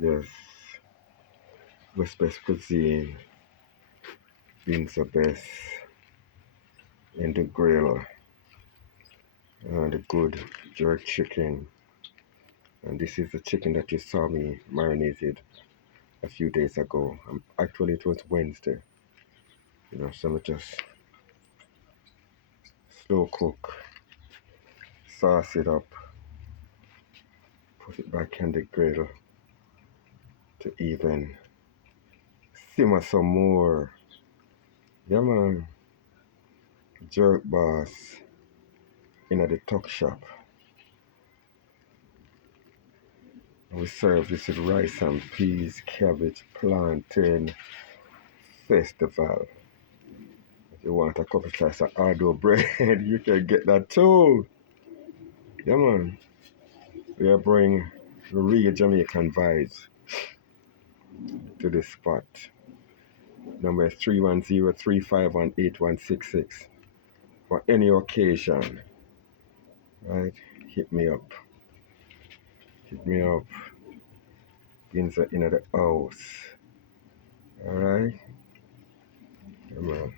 Yes, West Best cuisine, Binso best in the grill, the good jerk chicken. And this is the chicken that you saw me marinated a few days ago. Actually, it was Wednesday. So I just slow cook, sauce it up, put it back in the grill to even simmer some more. Yeah, man. Jerk boss in the tuck shop. We serve this with rice and peas, cabbage, plantain festival. If you want a couple slices of ardo bread, you can get that too. Yeah, man. We are bringing real Jamaican vibes to this spot. Number is 310-351-8166. For any occasion, right? Hit me up. Hit me up. Binso in the house. Alright? Come on.